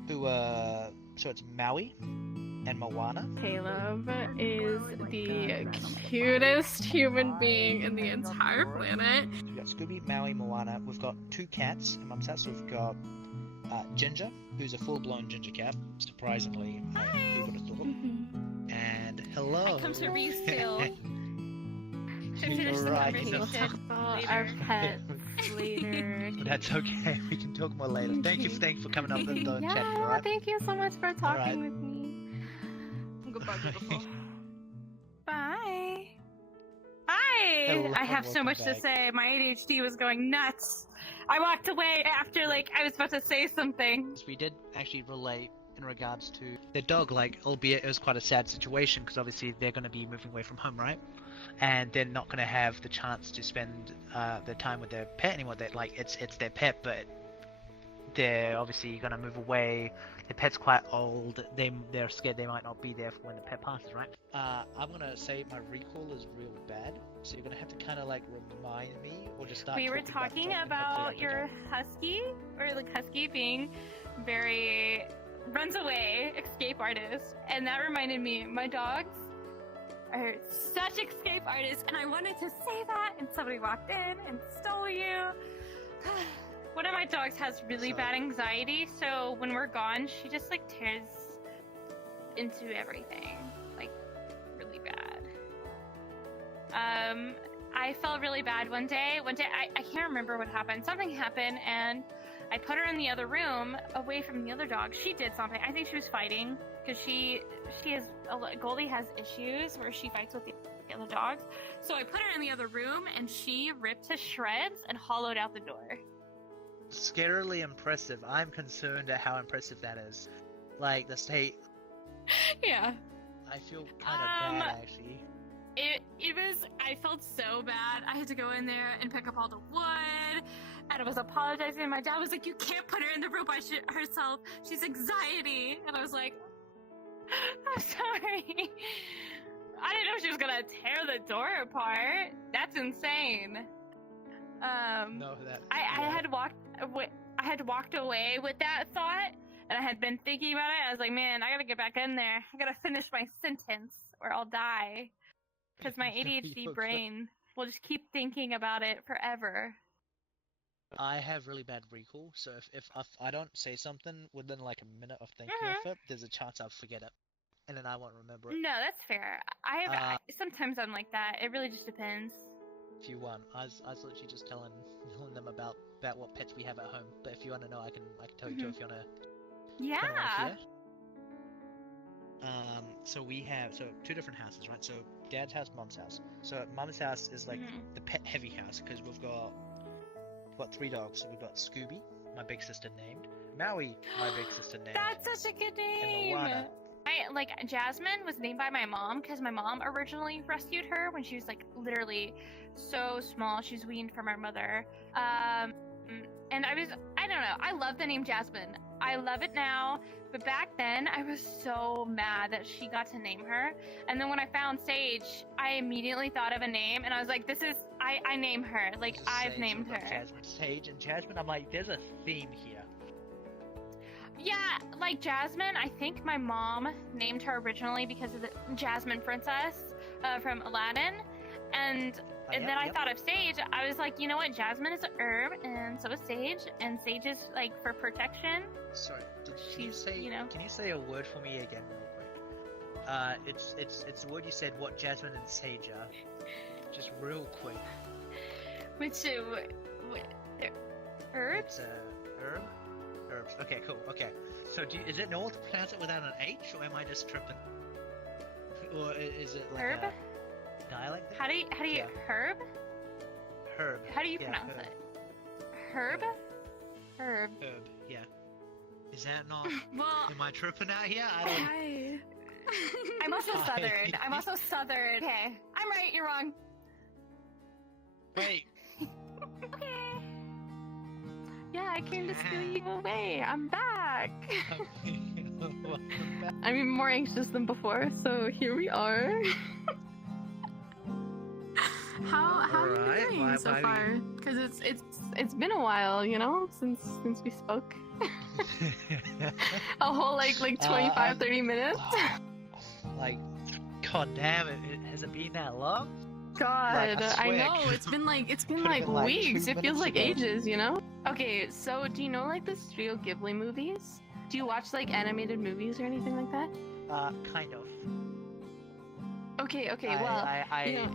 who so it's Maui and Moana. Caleb is the cutest human being in the entire planet. So we've got Scooby, Maui, Moana. We've got two cats in Mum's house. So we've got Ginger, who's a full-blown ginger cat, surprisingly. Who would have thought? And hello. I come to refill. To finish the Right, We'll talk conversation about later. our pets later. That's okay. We can talk more later. Thank you for coming up and Yeah, chatting. well, Alright. thank you so much for talking Alright. with me. Goodbye, beautiful. Bye. Bye. Hello, I have so welcome much to back. say. My ADHD was going nuts. I walked away after like I was about to say something. We did actually relate in regards to the dog, like, albeit it was quite a sad situation because obviously they're going to be moving away from home, right? And they're not going to have the chance to spend their time with their pet anymore. That like it's their pet, but they're obviously going to move away. The pet's quite old. They're scared they might not be there for when the pet passes, right? I'm going to say my recall is real bad, so you're going to have to kind of like remind me or just start. We were talking about your husky, or like husky being very runs away, escape artist, and that reminded me, my dogs are such escape artists, and I wanted to say that, and somebody walked in and stole you. One of my dogs has really bad anxiety, so when we're gone, she just like tears into everything, like really bad. I felt really bad one day. I can't remember what happened. Something happened, and I put her in the other room, away from the other dog. She did something. I think she was fighting, because Goldie has issues where she fights with the other dogs. So I put her in the other room, and she ripped to shreds and hollowed out the door. Scarily impressive. I'm concerned at how impressive that is. Like the state. Yeah. I feel kind of bad actually. It was, I felt so bad. I had to go in there and pick up all the wood, and I was apologizing. My dad was like, you can't put her in the room by herself. She's anxiety. And I was like, I'm sorry. I didn't know she was gonna tear the door apart. That's insane. No, that. I had walked away with that thought, and I had been thinking about it. I was like, man, I gotta get back in there. I gotta finish my sentence, or I'll die. Because my ADHD brain will just keep thinking about it forever. I have really bad recall, so if I don't say something within like a minute of thinking of it, there's a chance I'll forget it, and then I won't remember it. No, that's fair. Sometimes I'm like that. It really just depends. If you want, I was literally just telling them about what pets we have at home. But if you want to know, I can tell you too if you want to. Yeah. So we have two different houses, right? So Dad's house, Mum's house. So Mum's house is like the pet heavy house because we've got 3 dogs. So we've got Scooby, my big sister named Maui, my big sister named. That's such a good name. And Jasmine was named by my mom because my mom originally rescued her when she was like literally so small. She's weaned from our mother. And I don't know. I love the name Jasmine. I love it now, but back then I was so mad that she got to name her. And then when I found Sage, I immediately thought of a name, and I was like, I name her. Like, I've Sage, named her. Jasmine, Sage, and Jasmine. I'm like, there's a theme here. Yeah, like Jasmine, I think my mom named her originally because of the Jasmine Princess from Aladdin. And then I thought of Sage. I was like, you know what? Jasmine is an herb, and so is Sage. And Sage is like for protection. Sorry, can you say a word for me again, real quick? It's the word you said. What Jasmine and Sage are? Just real quick. Which herbs? It's herb. Herbs. Okay, cool. Okay. So, is it normal to pronounce it without an H, or am I just tripping? Or is it like herb? A dialect thing? How do you herb? Herb. How do you pronounce it? Herb? Herb. Herb. Yeah. Is that not? Well, am I tripping out here? I don't. I'm also Southern. Okay, I'm right. You're wrong. Wait. Okay. Yeah, I came to steal you away. I'm back. I'm even more anxious than before, so here we are. How are you doing so far? Because it's been a while, you know, since we spoke. A whole like 25, 30 minutes. Like, god damn it! Has it been that long? God, Like, I know it's been like weeks. It feels like ages, you know. Okay, so do you know like the Studio Ghibli movies? Do you watch like animated movies or anything like that? Kind of. Okay. Well, you know,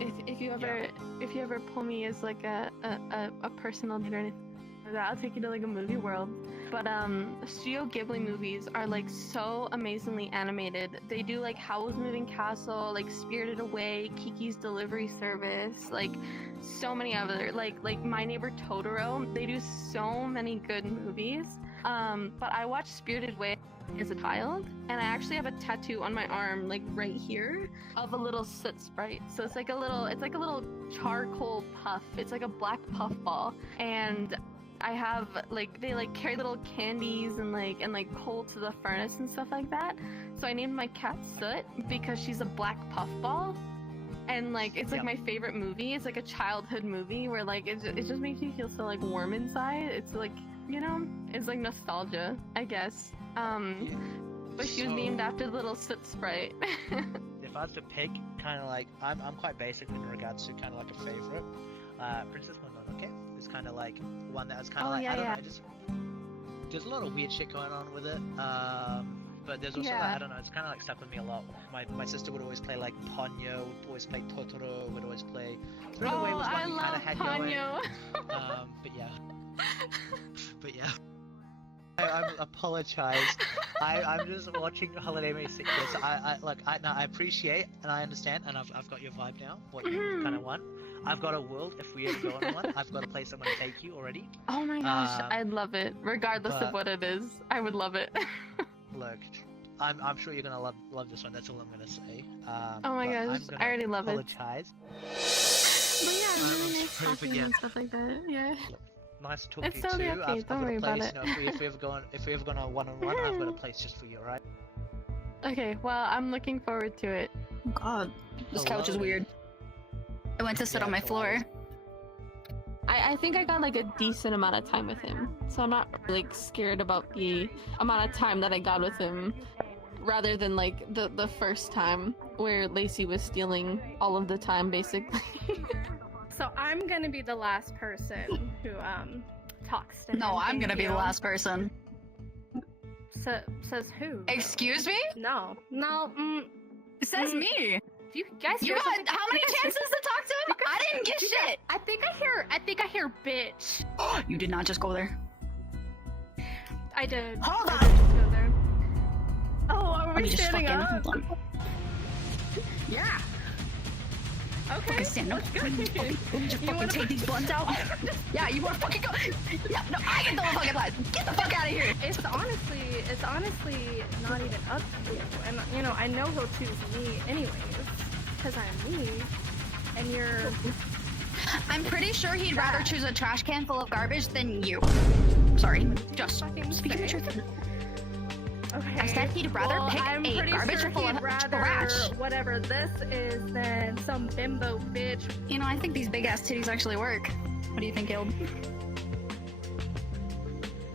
if you ever pull me as like a personal date or anything like that, I'll take you to like a movie world. But Studio Ghibli movies are like so amazingly animated. They do like Howl's Moving Castle, like Spirited Away, Kiki's Delivery Service, like so many other like My Neighbor Totoro. They do so many good movies. But I watched Spirited Away as a child, and I actually have a tattoo on my arm, like right here, of a little soot sprite. So it's like a little charcoal puff. It's like a black puff ball, and I have like they like carry little candies and like coal to the furnace and stuff like that. So I named my cat Soot because she's a black puff ball. And like it's like my favorite movie. It's like a childhood movie where like it just makes me feel so like warm inside. It's like, you know, it's like nostalgia, I guess. But she was named after the little soot sprite. If I was to pick, kind of like I'm quite basic in regards to kind of like a favorite. Princess Mononoke is kind of like one that was kind of I don't know, just there's a lot of weird shit going on with it. But there's also like, I don't know, it's kind of like stuck with me a lot. My sister would always play like Ponyo, would always play Totoro, would always play. I love Ponyo. But yeah. I apologize. I'm just watching Holiday May Sickness. I appreciate and I understand, and I've got your vibe now. What you kind of want. I've got a world. If we ever go on one, I've got a place I'm gonna take you already. Oh my gosh, I'd love it, regardless of what it is. I would love it. Look, I'm sure you're gonna love this one. That's all I'm gonna say. Oh my gosh, I already love it. Apologize. But yeah, really nice talking and stuff like that. Yeah. Nice to talk it's to you totally too. okay. Don't worry about it. You know, if we ever go on a one-on-one, I've got a place just for you, alright? Okay, well, I'm looking forward to it. God, this couch is weird. I went to sit on my floor. I think I got like a decent amount of time with him, so I'm not like scared about the amount of time that I got with him, rather than like the first time where Lacey was stealing all of the time, basically. So I'm gonna be the last person who talks to him. No, I'm gonna thank be the you. last person. Says who? Excuse me? No. It says me. You guys You hear got something? how many chances to talk to him? I didn't get shit. I think I hear bitch. You did not just go there. I did. Hold I on. did just go there. Oh, are Let we me just standing fucking up? hold on. Yeah. Okay. Fucking stand up. Let me just fucking take these blunts out. Yeah, you wanna fucking go? Yeah, no, I get the fucking blunt. Get the fuck out of here. It's honestly not even up to you. And you know, I know he'll choose me anyways, because I'm me, and you're. I'm pretty sure he'd rather choose a trash can full of garbage than you. Sorry, just speaking the truth. Okay. I said he'd rather pick I'm a pretty garbage sure full he'd of rather trash. whatever this is than some bimbo bitch. You know, I think these big ass titties actually work. What do you think, Caleb?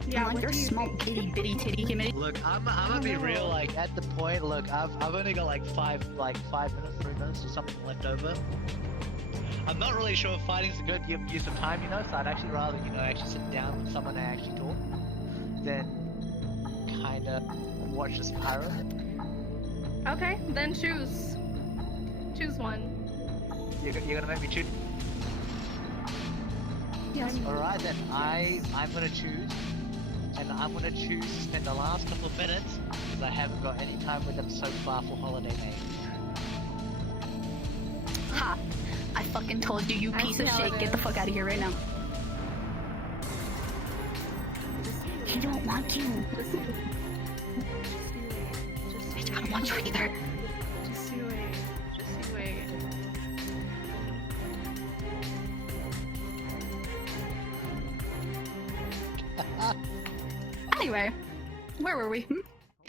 Yeah, like what your do you small think? itty bitty titty committee. Look, I'm gonna be real. Like at the point, look, I've only got like 5 minutes, 3 minutes or something left over. I'm not really sure if fighting's a good use of time, you know. So I'd actually rather, you know, actually sit down with someone and actually talk than kind of watch this pyro. Okay, then choose. Choose one. You're gonna make me choose. Yes. All right then. I'm gonna choose, and I'm gonna choose to spend the last couple of minutes because I haven't got any time with them so far for holiday night. Ha! I fucking told you, you piece of shit. Get the fuck out of here right now. He don't want you. I don't want you either. Just you wait. Just you wait. Anyway, where were we?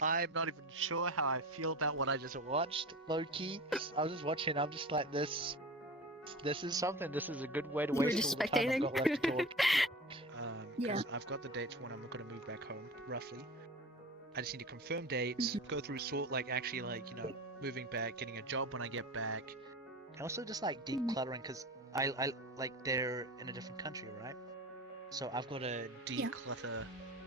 I'm not even sure how I feel about what I just watched, low-key. I was just watching, I'm just like, this is something, this is a good way to You were waste just all the time I've got left to talk. Yeah. I've got the dates when I'm gonna move back home, roughly. I just need to confirm dates, go through sort, like, actually, like, you know, moving back, getting a job when I get back, and also just, like, decluttering, because I like, they're in a different country, right? So I've got to declutter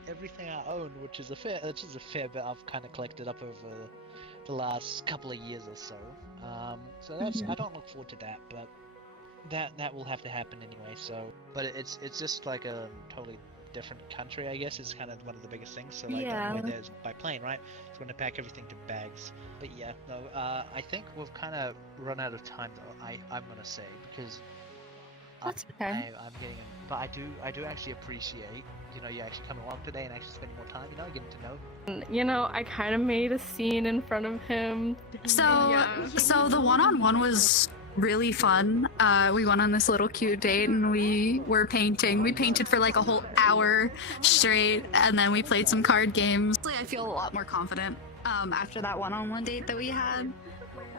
everything I own, which is a fair bit I've kind of collected up over the last couple of years or so. So that's I don't look forward to that, but that will have to happen anyway. So, but it's just like a totally different country, I guess, is kind of one of the biggest things. So like the way there's by plane, right? It's going to pack everything to bags. But yeah, no, I think we've kind of run out of time though. I'm gonna say because. That's okay. I'm getting, but I do actually appreciate, you know, you actually coming along today and actually spending more time, you know, getting to know. You know, I kind of made a scene in front of him. So the one-on-one was really fun. We went on this little cute date and we were painting. We painted for like a whole hour straight, and then we played some card games. I feel a lot more confident after that one-on-one date that we had.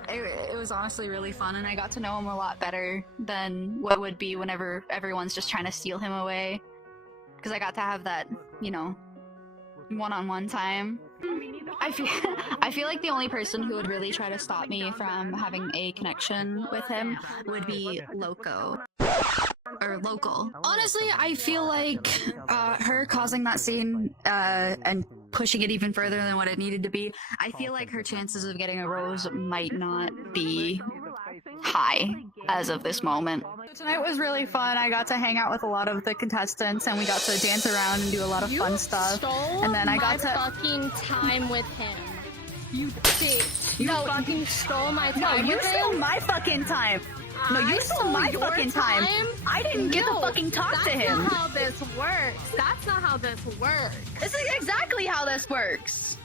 It was honestly really fun, and I got to know him a lot better than what would be whenever everyone's just trying to steal him away. Because I got to have that, you know, one-on-one time. I feel like the only person who would really try to stop me from having a connection with him would be Loco. Or Local. Honestly, I feel like her causing that scene and pushing it even further than what it needed to be, I feel like her chances of getting a rose might not be high as of this moment. Tonight was really fun. I got to hang out with a lot of the contestants and we got to dance around and do a lot of fun stuff. And then I got to fucking time with him. You bitch. You fucking stole my time. No, you with stole him. my fucking time. No, you I stole my your fucking time. I didn't get to fucking talk to him. That's not how this works. That's not how this works. This is exactly how this works.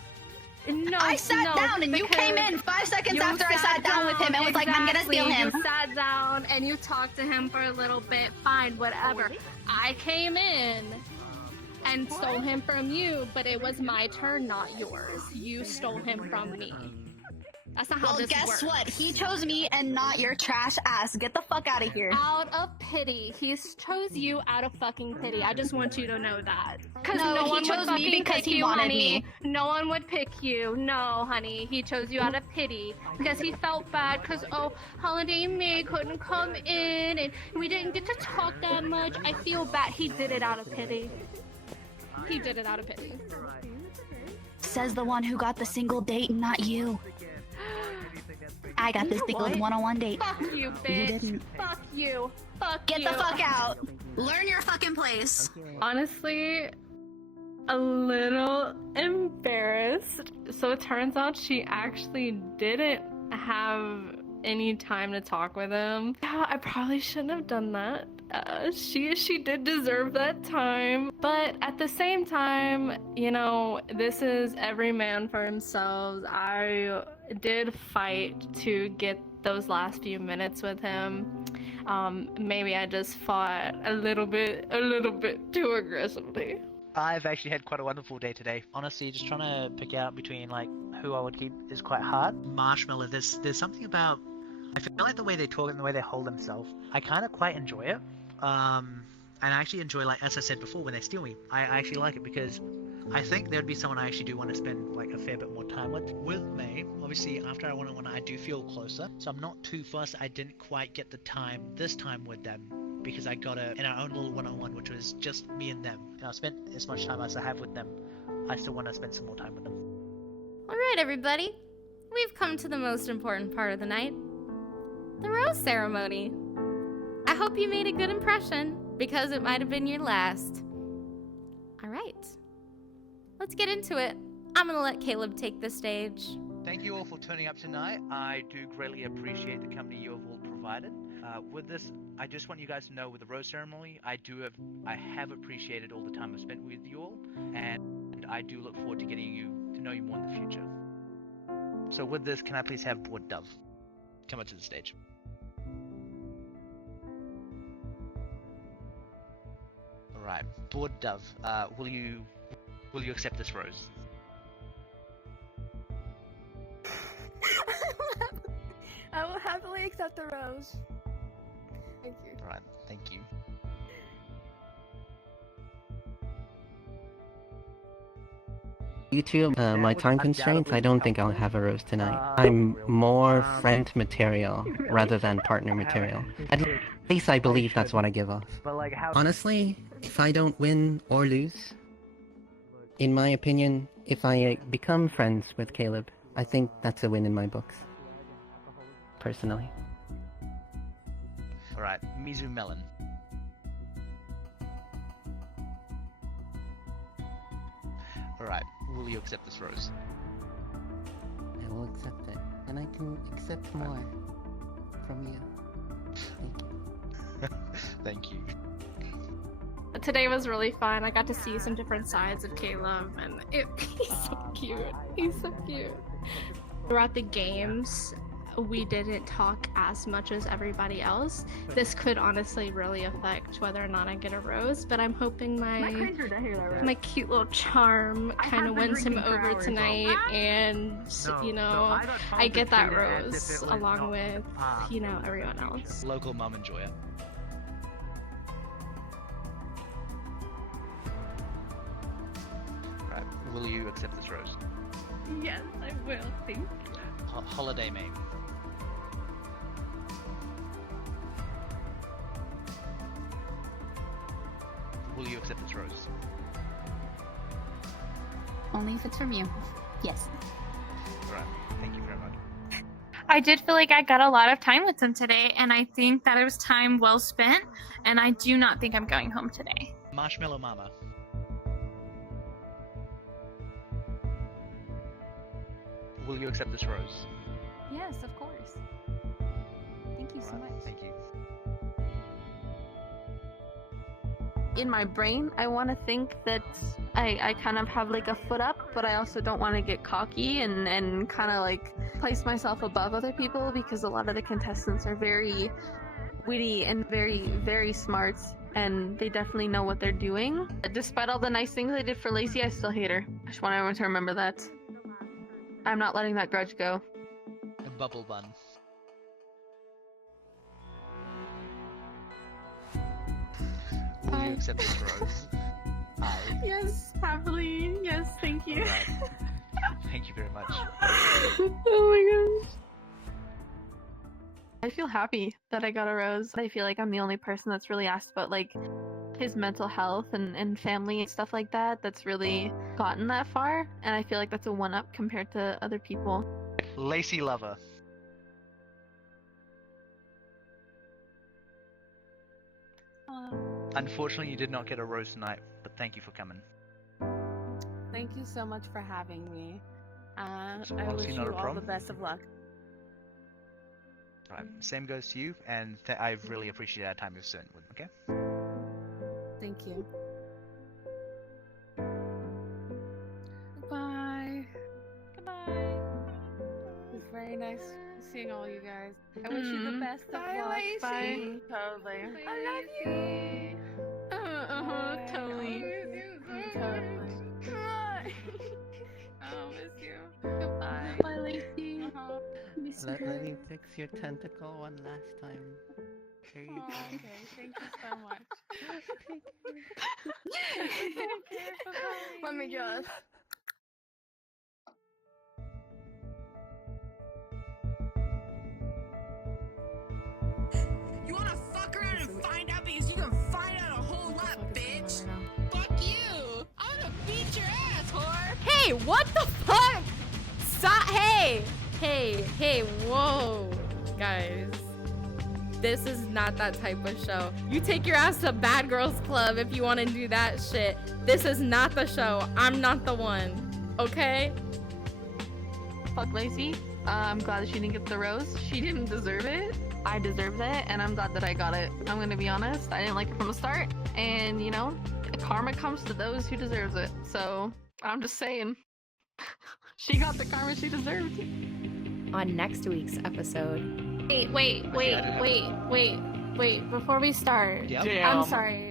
No, I sat down and you came in 5 seconds after I sat down with him and was like, I'm gonna steal him. You sat down and you talked to him for a little bit. Fine, whatever. I came in and stole him from you, but it was my turn, not yours. You stole him from me. That's not how Well, this guess works. what? He chose me and not your trash ass. Get the fuck out of here. Out of pity. He chose you out of fucking pity. I just want you to know that. Because No, he one chose would me fucking because pick he you, wanted honey. me. No one would pick you. No, honey. He chose you out of pity. Because he felt bad because, oh, Holiday May couldn't come in and we didn't get to talk that much. I feel bad. He did it out of pity. He did it out of pity. Says the one who got the single date, not you. I got this single one-on-one date. Fuck you, bitch. didn't. Fuck you. Fuck Get you. the fuck out. Learn your fucking place. Honestly, a little embarrassed. So it turns out she actually didn't have any time to talk with him. Yeah, I probably shouldn't have done that. She did deserve that time. But at the same time, you know, this is every man for himself. I did fight to get those last few minutes with him. Maybe I just fought a little bit too aggressively. I've actually had quite a wonderful day today. Honestly, just trying to pick out between like who I would keep is quite hard. Marshmallow, there's something about, I feel like the way they talk and the way they hold themselves, I kind of quite enjoy it. And I actually enjoy, like as I said before, when they steal me. I actually like it because I think there'd be someone I actually do want to spend like a fair bit more time with. With May, obviously after I one-on-one, I do feel closer, so I'm not too fussed. I didn't quite get the time this time with them because I got it in our own little one-on-one, which was just me and them. And I spent as much time as I have with them. I still want to spend some more time with them. Alright, everybody. We've come to the most important part of the night, the rose ceremony. I hope you made a good impression, because it might have been your last. Alright. Let's get into it. I'm gonna let Caleb take the stage. Thank you all for turning up tonight. I do greatly appreciate the company you have all provided. With this, I just want you guys to know with the rose ceremony, I have appreciated all the time I've spent with you all, and I do look forward to getting to know you more in the future. So with this, can I please have Board Dove come up to the stage? Alright, Board Dove, will you accept this rose? I will happily accept the rose. Thank you. Alright, thank you. Due to my time constraints, I don't think I'll have a rose tonight. I'm more friend material rather than partner material. At least I believe that's what I give off. Honestly, if I don't win or lose, in my opinion, if I become friends with Caleb, I think that's a win in my books. Personally. Alright, Mizu Melon. Alright, will you accept this rose? I will accept it. And I can accept more from you. Thank you. Thank you. Today was really fun. I got to see some different sides of Caleb, and he's so cute. He's so cute. Throughout the games, we didn't talk as much as everybody else. This could honestly really affect whether or not I get a rose, but I'm hoping my cute little charm kind of wins him over tonight, and you know, I get that rose along with, you know, everyone else. Local mom enjoyer. Right, will you accept this rose? Yes, I will. Thank you. Holiday May. Will you accept this rose? Only if it's from you. Yes. Alright, thank you very much. I did feel like I got a lot of time with him today, and I think that it was time well spent, and I do not think I'm going home today. Marshmallow Mama. Will you accept this rose? Yes, of course. Thank you so Alright, much. thank you. In my brain, I want to think that I kind of have like a foot up, but I also don't want to get cocky and kind of like place myself above other people, because a lot of the contestants are very witty and very, very smart, and they definitely know what they're doing. Despite all the nice things I did for Lacey, I still hate her. I just want everyone to remember that. I'm not letting that grudge go. bubble bun. Will you accept this rose? Yes, happily. Yes, thank you. Alright. Thank you very much. Oh my gosh. I feel happy that I got a rose. I feel like I'm the only person that's really asked about like his mental health and family and stuff like that that's really gotten that far, and I feel like that's a one-up compared to other people. Lacey Lover. Unfortunately, you did not get a rose tonight, but thank you for coming. Thank you so much for having me. It's I honestly wish not you a all the problem. best of luck. Alright, same goes to you, and I really appreciate our time you've spent with me, okay? Thank you. Goodbye. Goodbye. It was very nice seeing all you guys. I wish you the best of luck. Lacey. Bye. Totally. I love you. Totally. Totally. Bye. I'll miss you. Goodbye. Bye, Lacey. Let me fix your tentacle one last time. There you Oh, go. okay. Thank you so much. Let me just. You wanna fuck around and find out because you can find out a whole lot, bitch! Fuck you! I'm gonna beat your ass, whore! Hey, what the fuck? Stop! Hey, whoa, guys. This is not that type of show. You take your ass to Bad Girls Club if you want to do that shit. This is not the show. I'm not the one. Okay? Fuck Lacey. I'm glad that she didn't get the rose. She didn't deserve it. I deserved it, and I'm glad that I got it. I'm gonna be honest. I didn't like it from the start, and you know, karma comes to those who deserves it. So I'm just saying, she got the karma she deserved. On next week's episode. Wait. Before we start, Yep. I'm sorry.